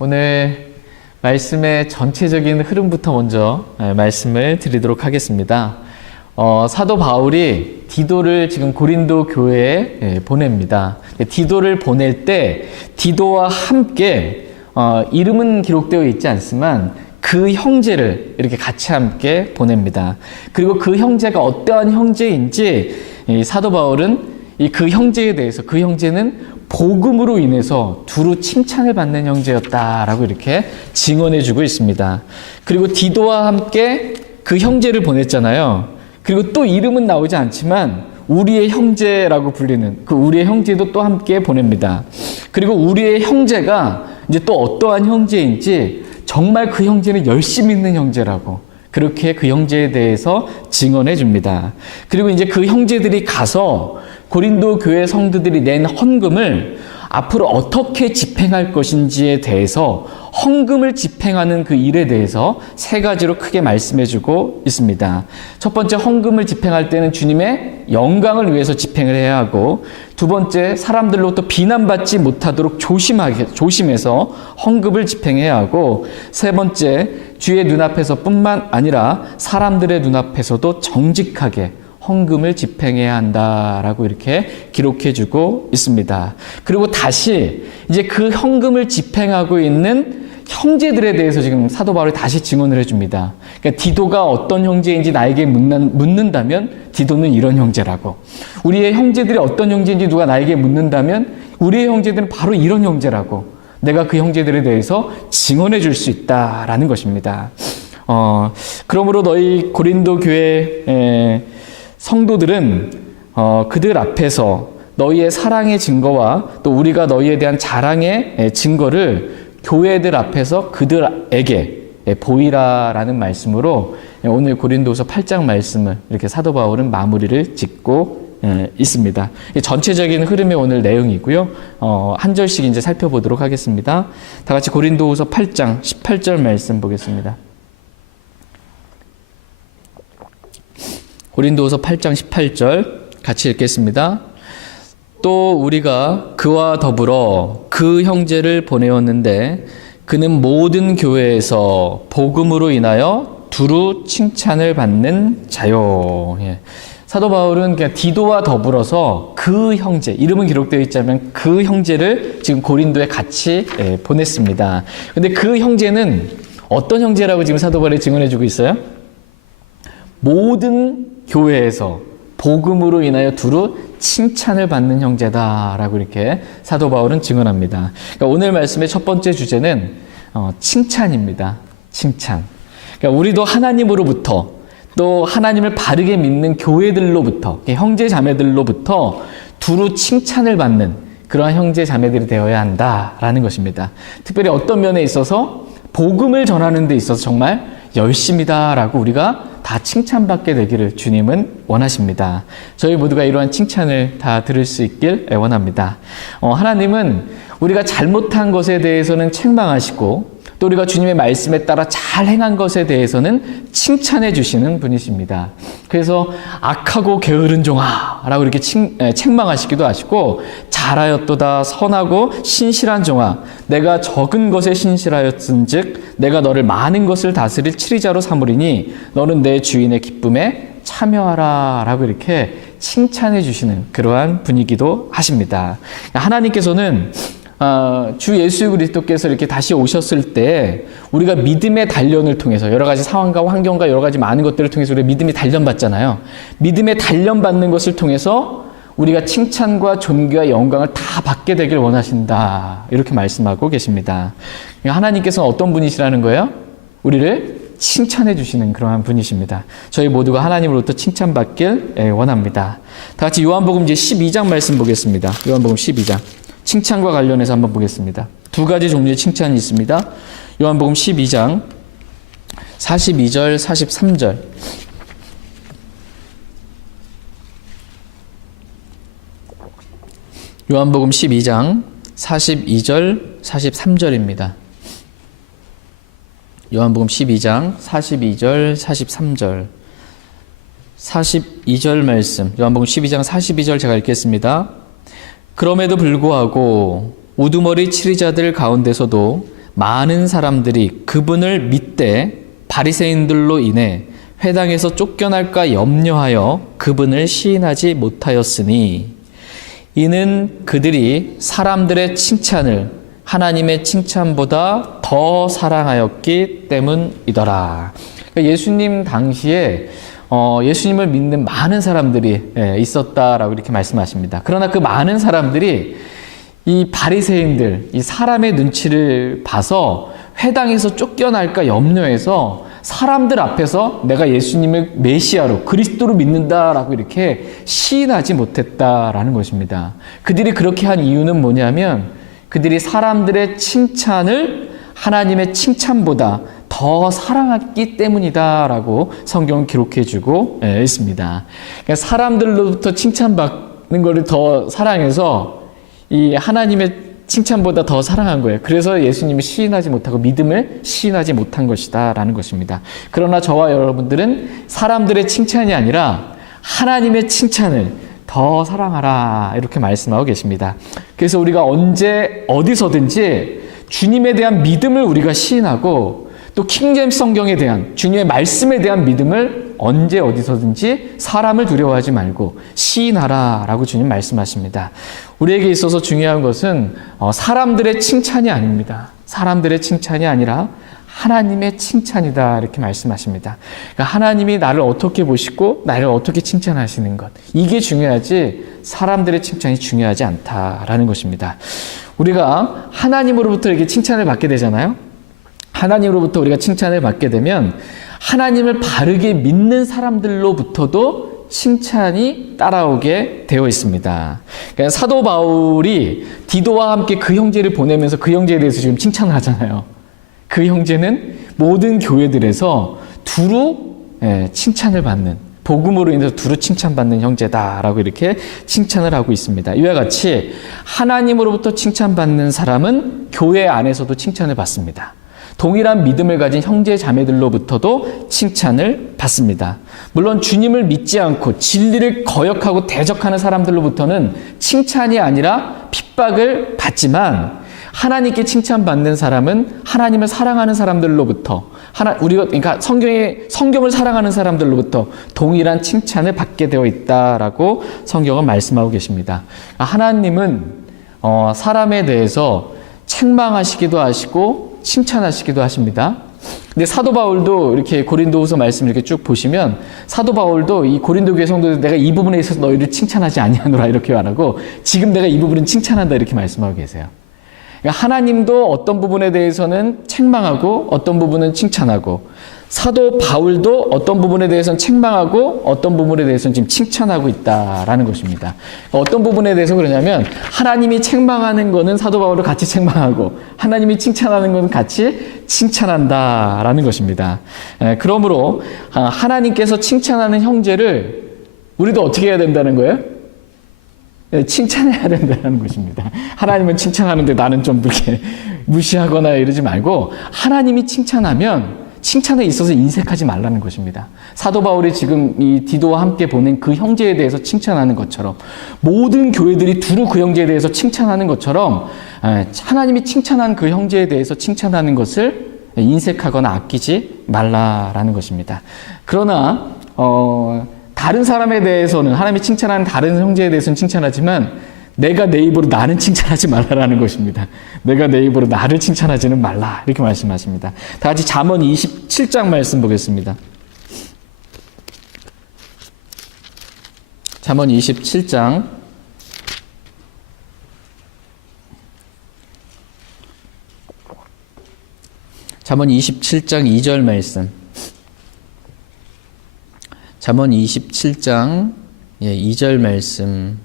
오늘 말씀의 전체적인 흐름부터 먼저 말씀을 드리도록 하겠습니다. 사도 바울이 디도를 지금 고린도 교회에 보냅니다. 디도를 보낼 때 디도와 함께 이름은 기록되어 있지 않지만 그 형제를 이렇게 같이 함께 보냅니다. 그리고 그 형제가 어떠한 형제인지 사도 바울은 그 형제에 대해서 그 형제는 복음으로 인해서 두루 칭찬을 받는 형제였다라고 이렇게 증언해주고 있습니다. 그리고 디도와 함께 그 형제를 보냈잖아요. 그리고 또 이름은 나오지 않지만 우리의 형제라고 불리는 그 우리의 형제도 또 함께 보냅니다. 그리고 우리의 형제가 이제 또 어떠한 형제인지 정말 그 형제는 열심히 있는 형제라고 그렇게 그 형제에 대해서 증언해 줍니다. 그리고 이제 그 형제들이 가서 고린도 교회 성도들이 낸 헌금을 앞으로 어떻게 집행할 것인지에 대해서 헌금을 집행하는 그 일에 대해서 세 가지로 크게 말씀해 주고 있습니다. 첫 번째, 헌금을 집행할 때는 주님의 영광을 위해서 집행을 해야 하고, 두 번째, 사람들로부터 비난받지 못하도록 조심해서 헌금을 집행해야 하고, 세 번째, 주의 눈앞에서 뿐만 아니라 사람들의 눈앞에서도 정직하게 헌금을 집행해야 한다라고 이렇게 기록해 주고 있습니다. 그리고 다시 이제 그 헌금을 집행하고 있는 형제들에 대해서 지금 사도 바울이 다시 증언을 해줍니다. 그러니까 디도가 어떤 형제인지 나에게 묻는다면 디도는 이런 형제라고, 우리의 형제들이 어떤 형제인지 누가 나에게 묻는다면 우리의 형제들은 바로 이런 형제라고 내가 그 형제들에 대해서 증언해 줄 수 있다라는 것입니다. 그러므로 너희 고린도 교회 성도들은 그들 앞에서 너희의 사랑의 증거와 또 우리가 너희에 대한 자랑의 증거를 교회들 앞에서 그들에게 보이라라는 말씀으로 오늘 고린도서 8장 말씀을 이렇게 사도 바울은 마무리를 짓고 있습니다. 전체적인 흐름의 오늘 내용이고요. 한 절씩 이제 살펴보도록 하겠습니다. 다 같이 고린도서 8장 18절 말씀 보겠습니다. 고린도서 8장 18절 같이 읽겠습니다. 또 우리가 그와 더불어 그 형제를 보내었는데 그는 모든 교회에서 복음으로 인하여 두루 칭찬을 받는 자요. 사도 바울은 그냥 디도와 더불어서 그 형제, 이름은 기록되어 있자면 그 형제를 지금 고린도에 같이 보냈습니다. 근데 그 형제는 어떤 형제라고 지금 사도 바울이 증언해주고 있어요? 모든 교회에서 복음으로 인하여 두루 칭찬을 받는 형제다라고 이렇게 사도 바울은 증언합니다. 그러니까 오늘 말씀의 첫 번째 주제는 칭찬입니다. 칭찬. 그러니까 우리도 하나님으로부터 또 하나님을 바르게 믿는 교회들로부터, 형제 자매들로부터 두루 칭찬을 받는 그러한 형제 자매들이 되어야 한다라는 것입니다. 특별히 어떤 면에 있어서 복음을 전하는 데 있어서 정말 열심이다라고 우리가 다 칭찬받게 되기를 주님은 원하십니다. 저희 모두가 이러한 칭찬을 다 들을 수 있길 원합니다. 하나님은 우리가 잘못한 것에 대해서는 책망하시고 또 우리가 주님의 말씀에 따라 잘 행한 것에 대해서는 칭찬해 주시는 분이십니다. 그래서 악하고 게으른 종아라고 이렇게 책망하시기도 하시고, 잘하였도다 선하고 신실한 종아, 내가 적은 것에 신실하였은즉 내가 너를 많은 것을 다스릴 치리자로 삼으리니 너는 내 주인의 기쁨에 참여하라 라고 이렇게 칭찬해 주시는 그러한 분이기도 하십니다. 하나님께서는 주 예수 그리스도께서 이렇게 다시 오셨을 때 우리가 믿음의 단련을 통해서 여러 가지 상황과 환경과 여러 가지 많은 것들을 통해서 우리가 믿음이 단련받잖아요. 믿음의 단련받는 것을 통해서 우리가 칭찬과 존귀와 영광을 다 받게 되길 원하신다, 이렇게 말씀하고 계십니다. 하나님께서는 어떤 분이시라는 거예요? 우리를 칭찬해 주시는 그러한 분이십니다. 저희 모두가 하나님으로부터 칭찬받길 원합니다. 다 같이 요한복음 이제 12장 말씀 보겠습니다. 요한복음 12장. 칭찬과 관련해서 한번 보겠습니다. 두 가지 종류의 칭찬이 있습니다. 요한복음 12장 42절, 43절. 요한복음 12장 42절, 43절입니다. 요한복음 12장 42절, 43절. 42절 말씀. 요한복음 12장 42절 제가 읽겠습니다. 그럼에도 불구하고 우두머리 치리자들 가운데서도 많은 사람들이 그분을 믿되 바리새인들로 인해 회당에서 쫓겨날까 염려하여 그분을 시인하지 못하였으니 이는 그들이 사람들의 칭찬을 하나님의 칭찬보다 더 사랑하였기 때문이더라. 그러니까 예수님 당시에 예수님을 믿는 많은 사람들이 있었다라고 이렇게 말씀하십니다. 그러나 그 많은 사람들이 이 바리새인들, 이 사람의 눈치를 봐서 회당에서 쫓겨날까 염려해서 사람들 앞에서 내가 예수님을 메시아로 그리스도로 믿는다라고 이렇게 시인하지 못했다라는 것입니다. 그들이 그렇게 한 이유는 뭐냐면 그들이 사람들의 칭찬을 하나님의 칭찬보다 더 사랑했기 때문이다라고 성경은 기록해주고 있습니다. 그러니까 사람들로부터 칭찬받는 것을 더 사랑해서 이 하나님의 칭찬보다 더 사랑한 거예요. 그래서 예수님을 시인하지 못하고 믿음을 시인하지 못한 것이다 라는 것입니다. 그러나 저와 여러분들은 사람들의 칭찬이 아니라 하나님의 칭찬을 더 사랑하라 이렇게 말씀하고 계십니다. 그래서 우리가 언제 어디서든지 주님에 대한 믿음을 우리가 시인하고 또 킹제임스 성경에 대한 주님의 말씀에 대한 믿음을 언제 어디서든지 사람을 두려워하지 말고 시인하라 라고 주님 말씀하십니다. 우리에게 있어서 중요한 것은 사람들의 칭찬이 아닙니다. 사람들의 칭찬이 아니라 하나님의 칭찬이다 이렇게 말씀하십니다. 그러니까 하나님이 나를 어떻게 보시고 나를 어떻게 칭찬하시는 것, 이게 중요하지 사람들의 칭찬이 중요하지 않다라는 것입니다. 우리가 하나님으로부터 이렇게 칭찬을 받게 되잖아요. 하나님으로부터 우리가 칭찬을 받게 되면 하나님을 바르게 믿는 사람들로부터도 칭찬이 따라오게 되어 있습니다. 그러니까 사도 바울이 디도와 함께 그 형제를 보내면서 그 형제에 대해서 지금 칭찬을 하잖아요. 그 형제는 모든 교회들에서 두루 칭찬을 받는, 복음으로 인해서 두루 칭찬받는 형제다라고 이렇게 칭찬을 하고 있습니다. 이와 같이 하나님으로부터 칭찬받는 사람은 교회 안에서도 칭찬을 받습니다. 동일한 믿음을 가진 형제 자매들로부터도 칭찬을 받습니다. 물론 주님을 믿지 않고 진리를 거역하고 대적하는 사람들로부터는 칭찬이 아니라 핍박을 받지만 하나님께 칭찬받는 사람은 하나님을 사랑하는 사람들로부터 그러니까 성경을 사랑하는 사람들로부터 동일한 칭찬을 받게 되어 있다라고 성경은 말씀하고 계십니다. 하나님은 사람에 대해서 책망하시기도 하시고 칭찬하시기도 하십니다. 근데 사도 바울도 이렇게 고린도후서 말씀을 이렇게 쭉 보시면 사도 바울도 이 고린도 교회 성도들 내가 이 부분에 있어서 너희를 칭찬하지 아니하노라 이렇게 말하고 지금 내가 이 부분은 칭찬한다 이렇게 말씀하고 계세요. 그러니까 하나님도 어떤 부분에 대해서는 책망하고 어떤 부분은 칭찬하고 사도 바울도 어떤 부분에 대해서는 책망하고 어떤 부분에 대해서는 지금 칭찬하고 있다라는 것입니다. 어떤 부분에 대해서 그러냐면 하나님이 책망하는 거는 사도 바울도 같이 책망하고 하나님이 칭찬하는 것은 같이 칭찬한다라는 것입니다. 그러므로 하나님께서 칭찬하는 형제를 우리도 어떻게 해야 된다는 거예요? 칭찬해야 된다는 것입니다. 하나님은 칭찬하는데 나는 좀 이렇게 무시하거나 이러지 말고 하나님이 칭찬하면 칭찬에 있어서 인색하지 말라는 것입니다. 사도 바울이 지금 이 디도와 함께 보낸 그 형제에 대해서 칭찬하는 것처럼 모든 교회들이 두루 그 형제에 대해서 칭찬하는 것처럼 하나님이 칭찬한 그 형제에 대해서 칭찬하는 것을 인색하거나 아끼지 말라라는 것입니다. 그러나 다른 사람에 대해서는 하나님이 칭찬하는 다른 형제에 대해서는 칭찬하지만 내가 내 입으로 나는 칭찬하지 말라라는 것입니다. 내가 내 입으로 나를 칭찬하지는 말라 이렇게 말씀하십니다. 다 같이 잠언 27장 말씀 보겠습니다. 잠언 27장 잠언 27장 2절 말씀. 잠언 27장 2절 말씀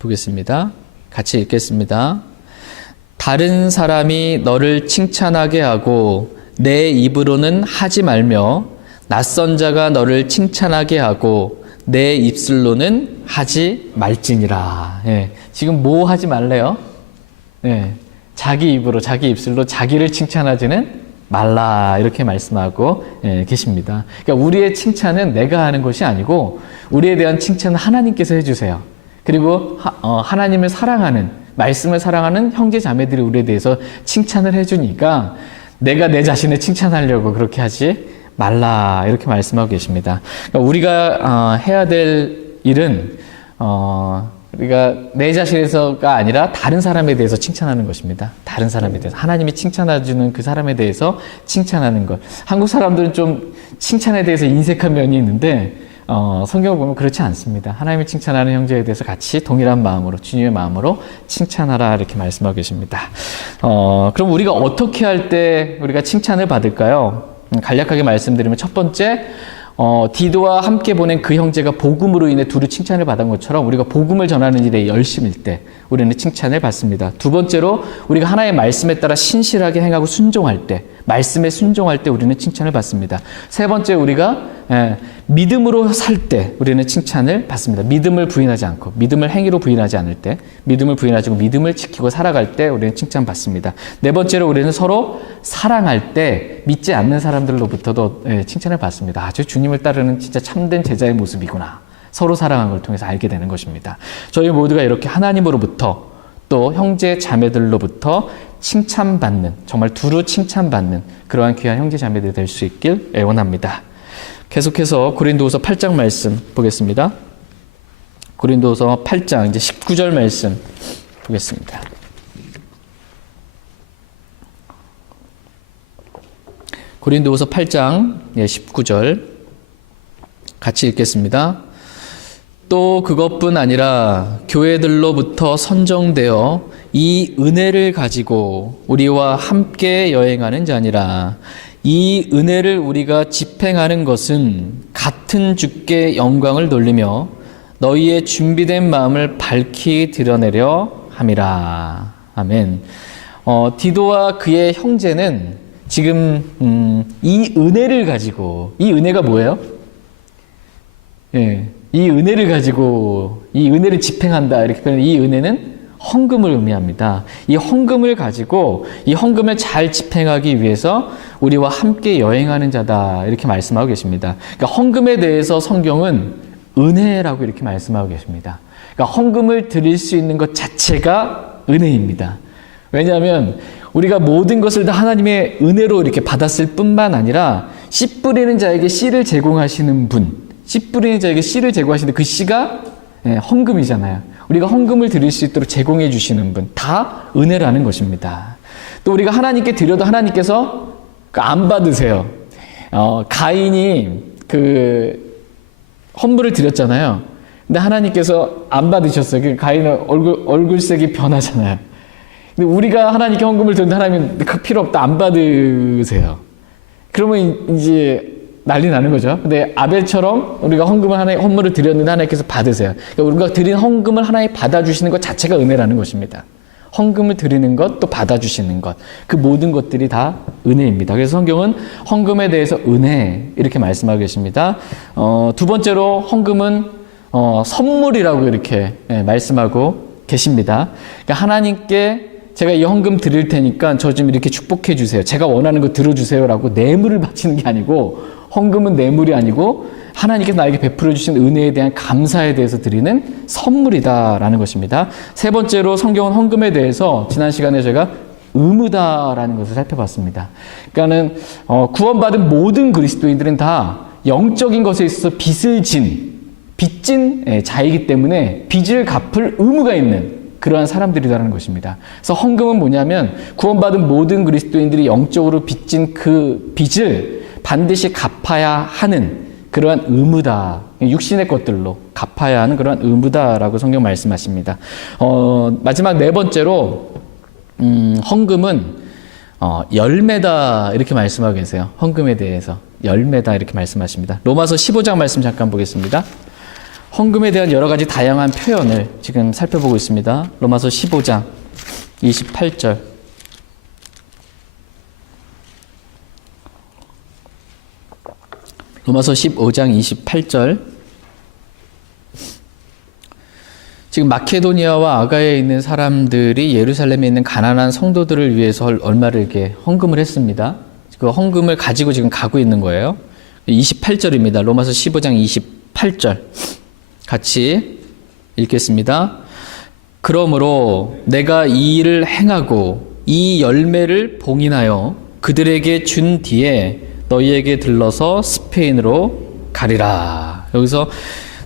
보겠습니다. 같이 읽겠습니다. 다른 사람이 너를 칭찬하게 하고 내 입으로는 하지 말며 낯선 자가 너를 칭찬하게 하고 내 입술로는 하지 말지니라. 지금 뭐 하지 말래요? 자기 입으로 자기 입술로 자기를 칭찬하지는 말라 이렇게 말씀하고 계십니다. 그러니까 우리의 칭찬은 내가 하는 것이 아니고 우리에 대한 칭찬은 하나님께서 해주세요. 그리고 하나님을 사랑하는 말씀을 사랑하는 형제 자매들이 우리에 대해서 칭찬을 해주니까 내가 내 자신을 칭찬하려고 그렇게 하지 말라 이렇게 말씀하고 계십니다. 그러니까 우리가 해야 될 일은 우리가 내 자신에서가 아니라 다른 사람에 대해서 칭찬하는 것입니다. 다른 사람에 대해서 하나님이 칭찬해주는 그 사람에 대해서 칭찬하는 것. 한국 사람들은 좀 칭찬에 대해서 인색한 면이 있는데 성경을 보면 그렇지 않습니다. 하나님이 칭찬하는 형제에 대해서 같이 동일한 마음으로 주님의 마음으로 칭찬하라 이렇게 말씀하고 계십니다. 그럼 우리가 어떻게 할 때 우리가 칭찬을 받을까요? 간략하게 말씀드리면 첫 번째 디도와 함께 보낸 그 형제가 복음으로 인해 두루 칭찬을 받은 것처럼 우리가 복음을 전하는 일에 열심일 때 우리는 칭찬을 받습니다. 두 번째로 우리가 하나님의 말씀에 따라 신실하게 행하고 순종할 때, 말씀에 순종할 때 우리는 칭찬을 받습니다. 세 번째 우리가 믿음으로 살 때 우리는 칭찬을 받습니다. 믿음을 부인하지 않고, 믿음을 행위로 부인하지 않을 때, 믿음을 부인하지 않고 믿음을 지키고 살아갈 때 우리는 칭찬받습니다. 네 번째로 우리는 서로 사랑할 때 믿지 않는 사람들로부터도 칭찬을 받습니다. 아주 주님을 따르는 진짜 참된 제자의 모습이구나. 서로 사랑하는 걸 통해서 알게 되는 것입니다. 저희 모두가 이렇게 하나님으로부터 또 형제 자매들로부터 칭찬받는, 정말 두루 칭찬받는 그러한 귀한 형제 자매들이 될 수 있길 애원합니다. 계속해서 고린도후서 8장 말씀 보겠습니다. 고린도후서 8장 이제 19절 말씀 보겠습니다. 고린도후서 8장 19절 같이 읽겠습니다. 또 그것뿐 아니라 교회들로부터 선정되어 이 은혜를 가지고 우리와 함께 여행하는 자니라. 이 은혜를 우리가 집행하는 것은 같은 주께 영광을 돌리며 너희의 준비된 마음을 밝히 드러내려 함이라. 아멘. 디도와 그의 형제는 지금 이 은혜를 가지고, 이 은혜가 뭐예요? 예, 이 은혜를 가지고 이 은혜를 집행한다 이렇게 표현해. 이 은혜는 헌금을 의미합니다. 이 헌금을 가지고 이 헌금을 잘 집행하기 위해서 우리와 함께 여행하는 자다 이렇게 말씀하고 계십니다. 그러니까 헌금에 대해서 성경은 은혜라고 이렇게 말씀하고 계십니다. 그러니까 헌금을 드릴 수 있는 것 자체가 은혜입니다. 왜냐하면 우리가 모든 것을 다 하나님의 은혜로 이렇게 받았을 뿐만 아니라 씨 뿌리는 자에게 씨를 제공하시는 분, 씨 뿌리는 자에게 씨를 제공하시는 그 씨가 헌금이잖아요. 우리가 헌금을 드릴 수 있도록 제공해 주시는 분, 다 은혜라는 것입니다. 또 우리가 하나님께 드려도 하나님께서 안 받으세요. 가인이 그 헌물을 드렸잖아요. 근데 하나님께서 안 받으셨어요. 가인은 얼굴색이 변하잖아요. 근데 우리가 하나님께 헌금을 드렸는데 하나님은 필요 없다, 안 받으세요. 그러면 이제 난리 나는 거죠. 근데 아벨처럼 우리가 헌물을 드렸는데 하나님께서 받으세요. 그러니까 우리가 드린 헌금을 하나님이 받아주시는 것 자체가 은혜라는 것입니다. 헌금을 드리는 것, 또 받아주시는 것, 그 모든 것들이 다 은혜입니다. 그래서 성경은 헌금에 대해서 은혜 이렇게 말씀하고 계십니다. 두 번째로 헌금은 선물이라고 이렇게 말씀하고 계십니다. 그러니까 하나님께 제가 이 헌금 드릴 테니까 저 좀 이렇게 축복해 주세요. 제가 원하는 거 들어주세요라고 뇌물을 바치는 게 아니고, 헌금은 뇌물이 아니고 하나님께서 나에게 베풀어 주신 은혜에 대한 감사에 대해서 드리는 선물이다라는 것입니다. 세 번째로 성경은 헌금에 대해서 지난 시간에 제가 의무다라는 것을 살펴봤습니다. 그러니까는 구원받은 모든 그리스도인들은 다 영적인 것에 있어서 빚진 자이기 때문에 빚을 갚을 의무가 있는 그러한 사람들이라는 것입니다. 그래서 헌금은 뭐냐면 구원받은 모든 그리스도인들이 영적으로 빚진 그 빚을 반드시 갚아야 하는 그러한 의무다. 육신의 것들로 갚아야 하는 그러한 의무다라고 성경 말씀하십니다. 마지막 네 번째로 헌금은 열매다 이렇게 말씀하고 계세요. 헌금에 대해서 열매다 이렇게 말씀하십니다. 로마서 15장 말씀 잠깐 보겠습니다. 헌금에 대한 여러 가지 다양한 표현을 지금 살펴보고 있습니다. 로마서 15장 28절. 로마서 15장 28절. 지금 마케도니아와 아가야에 있는 사람들이 예루살렘에 있는 가난한 성도들을 위해서 얼마를 이렇게 헌금을 했습니다. 그 헌금을 가지고 지금 가고 있는 거예요. 28절입니다. 로마서 15장 28절. 같이 읽겠습니다. 그러므로 내가 이 일을 행하고 이 열매를 봉인하여 그들에게 준 뒤에 너희에게 들러서 스페인으로 가리라. 여기서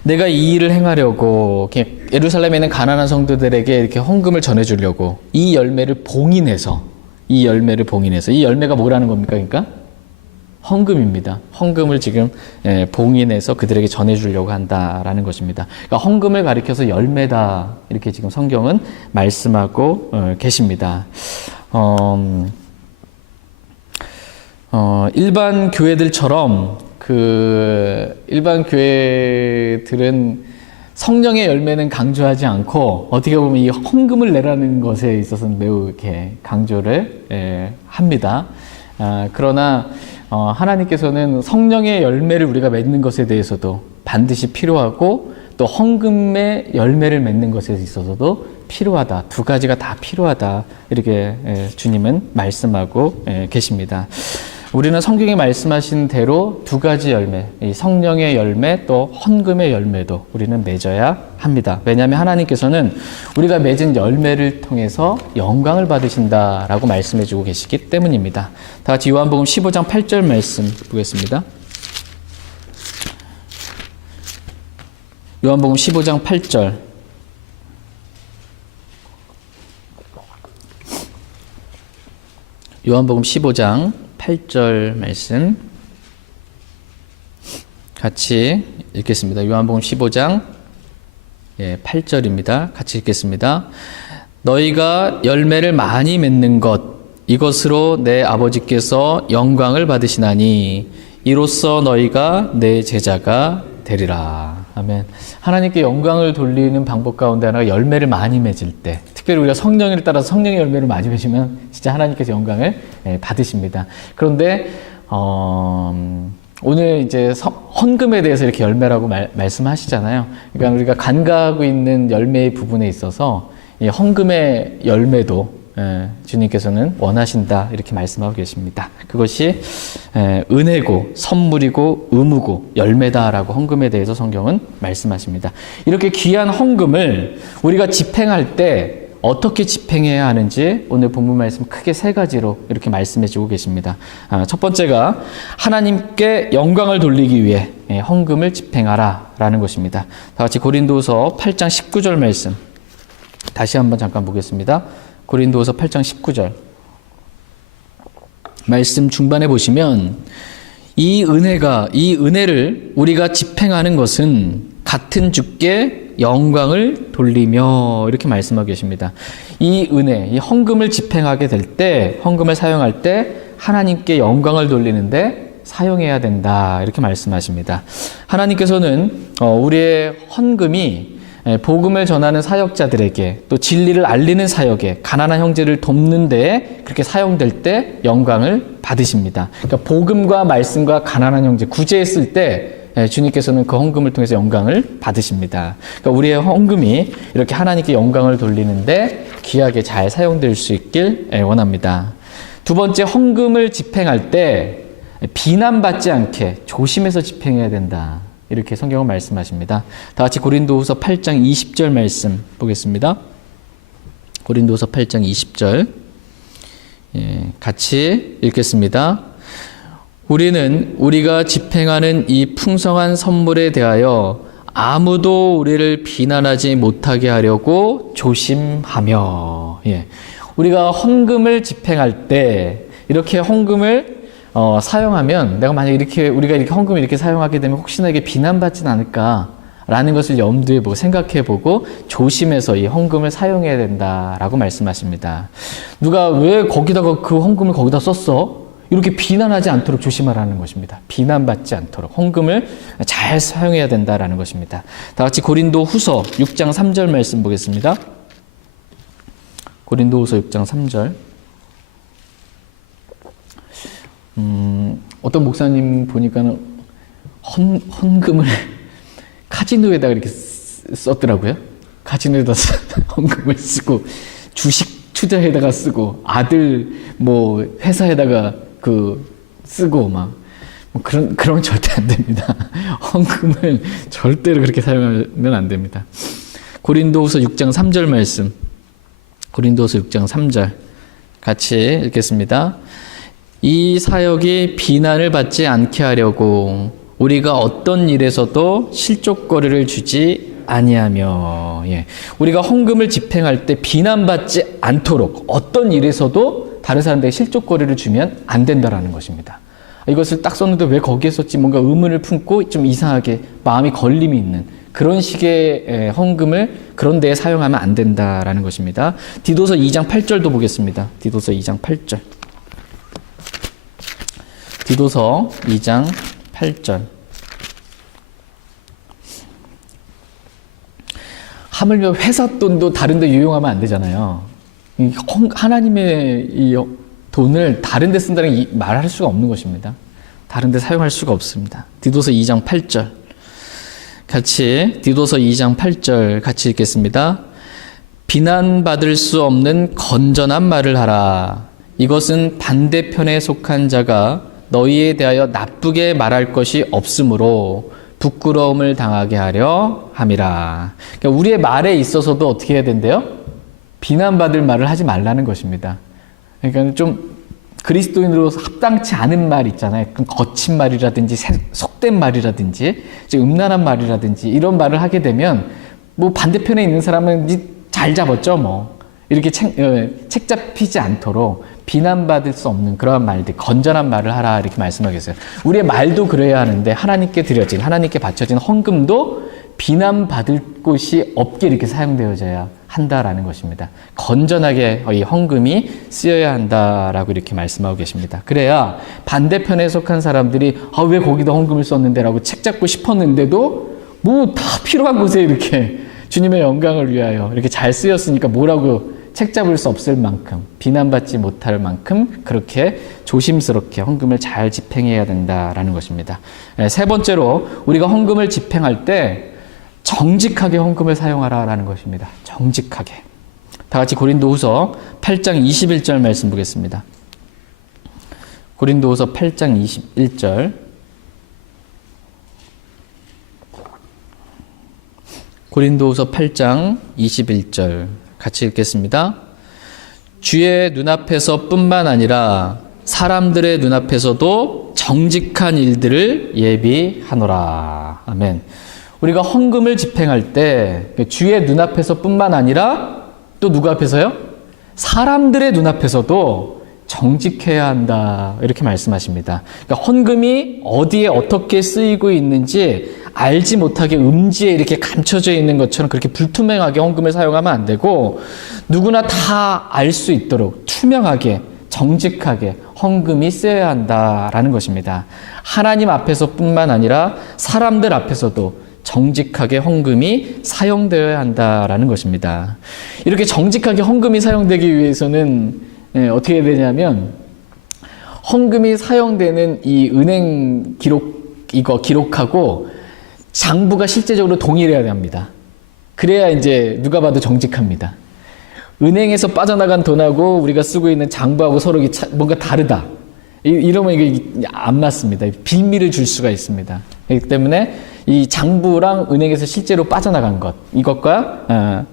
내가 이 일을 행하려고 예루살렘에 있는 가난한 성도들에게 이렇게 헌금을 전해주려고 이 열매를 봉인해서 이 열매가 뭐라는 겁니까? 그러니까 헌금입니다. 헌금을 지금 봉인해서 그들에게 전해주려고 한다라는 것입니다. 그러니까 헌금을 가리켜서 열매다 이렇게 지금 성경은 말씀하고 계십니다. 일반 교회들처럼 일반 교회들은 성령의 열매는 강조하지 않고 어떻게 보면 이 헌금을 내라는 것에 있어서는 매우 이렇게 강조를 합니다. 그러나 하나님께서는 성령의 열매를 우리가 맺는 것에 대해서도 반드시 필요하고 또 헌금의 열매를 맺는 것에 있어서도 필요하다. 두 가지가 다 필요하다. 이렇게 주님은 말씀하고 계십니다. 우리는 성경에 말씀하신 대로 두 가지 열매, 이 성령의 열매 또 헌금의 열매도 우리는 맺어야 합니다. 왜냐하면 하나님께서는 우리가 맺은 열매를 통해서 영광을 받으신다라고 말씀해주고 계시기 때문입니다. 다 같이 요한복음 15장 8절 말씀 보겠습니다. 요한복음 15장 8절. 요한복음 15장 8절 말씀 같이 읽겠습니다. 요한복음 15장 8절입니다. 같이 읽겠습니다. 너희가 열매를 많이 맺는 것 이것으로 내 아버지께서 영광을 받으시나니 이로써 너희가 내 제자가 되리라. 아멘. 하나님께 영광을 돌리는 방법 가운데 하나가 열매를 많이 맺을 때, 특별히 우리가 성령을 따라서 성령의 열매를 많이 맺으면 진짜 하나님께서 영광을 받으십니다. 그런데 오늘 이제 헌금에 대해서 이렇게 열매라고 말씀하시잖아요. 그러니까 우리가 간과하고 있는 열매의 부분에 있어서 이 헌금의 열매도 주님께서는 원하신다 이렇게 말씀하고 계십니다. 그것이 은혜고 선물이고 의무고 열매다라고 헌금에 대해서 성경은 말씀하십니다. 이렇게 귀한 헌금을 우리가 집행할 때 어떻게 집행해야 하는지 오늘 본문 말씀 크게 세 가지로 이렇게 말씀해 주고 계십니다. 첫 번째가 하나님께 영광을 돌리기 위해 헌금을 집행하라 라는 것입니다. 다 같이 고린도서 8장 19절 말씀 다시 한번 잠깐 보겠습니다. 고린도서 8장 19절 말씀 중반에 보시면 이 은혜를 우리가 집행하는 것은 같은 주께 영광을 돌리며 이렇게 말씀하고 계십니다. 이 은혜, 이 헌금을 집행하게 될 때, 헌금을 사용할 때 하나님께 영광을 돌리는데 사용해야 된다 이렇게 말씀하십니다. 하나님께서는 우리의 헌금이 복음을 전하는 사역자들에게 또 진리를 알리는 사역에 가난한 형제를 돕는 데에 그렇게 사용될 때 영광을 받으십니다. 그러니까 복음과 말씀과 가난한 형제 구제했을 때 주님께서는 그 헌금을 통해서 영광을 받으십니다. 그러니까 우리의 헌금이 이렇게 하나님께 영광을 돌리는데 귀하게 잘 사용될 수 있길 원합니다. 두 번째, 헌금을 집행할 때 비난받지 않게 조심해서 집행해야 된다. 이렇게 성경은 말씀하십니다. 다 같이 고린도후서 8장 20절 말씀 보겠습니다. 고린도후서 8장 20절 같이 읽겠습니다. 우리는 우리가 집행하는 이 풍성한 선물에 대하여 아무도 우리를 비난하지 못하게 하려고 조심하며 우리가 헌금을 집행할 때 이렇게 헌금을 사용하면 내가 만약 우리가 이렇게 헌금을 이렇게 사용하게 되면 혹시나 이게 비난받진 않을까라는 것을 염두에 보고 생각해 보고 조심해서 이 헌금을 사용해야 된다라고 말씀하십니다. 누가 왜 거기다가 그 헌금을 거기다 썼어? 이렇게 비난하지 않도록 조심하라는 것입니다. 비난받지 않도록 헌금을 잘 사용해야 된다라는 것입니다. 다 같이 고린도후서 6장 3절 말씀 보겠습니다. 고린도후서 6장 3절. 어떤 목사님 보니까는 헌금을 카지노에다가 이렇게 썼더라고요. 카지노에다 헌금을 쓰고 주식 투자에다가 쓰고 아들 회사에다가 쓰고 그런 절대 안 됩니다. 헌금을 절대로 그렇게 사용하면 안 됩니다. 고린도후서 6장 3절 말씀. 고린도후서 6장 3절. 같이 읽겠습니다. 이 사역이 비난을 받지 않게 하려고 우리가 어떤 일에서도 실족거리를 주지 아니하며. 예. 우리가 헌금을 집행할 때 비난받지 않도록 어떤 일에서도 다른 사람들에게 실족거리를 주면 안 된다라는 것입니다. 이것을 딱 썼는데 왜 거기에 썼지? 뭔가 의문을 품고 좀 이상하게 마음이 걸림이 있는 그런 식의 헌금을 그런 데에 사용하면 안 된다라는 것입니다. 디도서 2장 8절도 보겠습니다. 디도서 2장 8절. 디도서 2장 8절. 하물며 회사 돈도 다른 데 유용하면 안 되잖아요. 하나님의 이 돈을 다른 데 쓴다는 말할 수가 없는 것입니다. 다른 데 사용할 수가 없습니다. 디도서 2장 8절. 같이 디도서 2장 8절 같이 읽겠습니다. 비난받을 수 없는 건전한 말을 하라. 이것은 반대편에 속한 자가 너희에 대하여 나쁘게 말할 것이 없으므로 부끄러움을 당하게 하려 함이라. 그러니까 우리의 말에 있어서도 어떻게 해야 된대요? 비난받을 말을 하지 말라는 것입니다. 그러니까 좀 그리스도인으로 합당치 않은 말 있잖아요. 거친 말이라든지 속된 말이라든지 음란한 말이라든지 이런 말을 하게 되면 뭐 반대편에 있는 사람은 잘 잡았죠 뭐. 이렇게 책 잡히지 않도록 비난받을 수 없는 그러한 말들, 건전한 말을 하라 이렇게 말씀하겠어요. 우리의 말도 그래야 하는데 하나님께 드려진, 하나님께 바쳐진 헌금도 비난받을 곳이 없게 이렇게 사용되어져야 한다라는 것입니다. 건전하게 이 헌금이 쓰여야 한다라고 이렇게 말씀하고 계십니다. 그래야 반대편에 속한 사람들이 왜 거기다 헌금을 썼는데 라고 책 잡고 싶었는데도 뭐 다 필요한 곳에 이렇게 주님의 영광을 위하여 이렇게 잘 쓰였으니까 뭐라고 책 잡을 수 없을 만큼 비난받지 못할 만큼 그렇게 조심스럽게 헌금을 잘 집행해야 된다라는 것입니다. 세 번째로 우리가 헌금을 집행할 때 정직하게 헌금을 사용하라라는 것입니다. 정직하게. 다 같이 고린도후서 8장 21절 말씀 보겠습니다. 고린도후서 8장 21절. 고린도후서 8장 21절 같이 읽겠습니다. 주의 눈앞에서 뿐만 아니라 사람들의 눈앞에서도 정직한 일들을 예비하노라. 아멘. 우리가 헌금을 집행할 때 주의 눈앞에서 뿐만 아니라 또 누구 앞에서요? 사람들의 눈앞에서도 정직해야 한다 이렇게 말씀하십니다. 그러니까 헌금이 어디에 어떻게 쓰이고 있는지 알지 못하게 음지에 이렇게 감춰져 있는 것처럼 그렇게 불투명하게 헌금을 사용하면 안 되고 누구나 다 알 수 있도록 투명하게 정직하게 헌금이 쓰여야 한다라는 것입니다. 하나님 앞에서뿐만 아니라 사람들 앞에서도 정직하게 헌금이 사용되어야 한다라는 것입니다. 이렇게 정직하게 헌금이 사용되기 위해서는 어떻게 해야 되냐면 헌금이 사용되는 이 은행 기록하고 장부가 실제적으로 동일해야 합니다. 그래야 이제 누가 봐도 정직합니다. 은행에서 빠져나간 돈하고 우리가 쓰고 있는 장부하고 서로 뭔가 다르다. 이러면 이게 안 맞습니다. 빌미를 줄 수가 있습니다. 그렇기 때문에 이 장부랑 은행에서 실제로 빠져나간 것, 이것과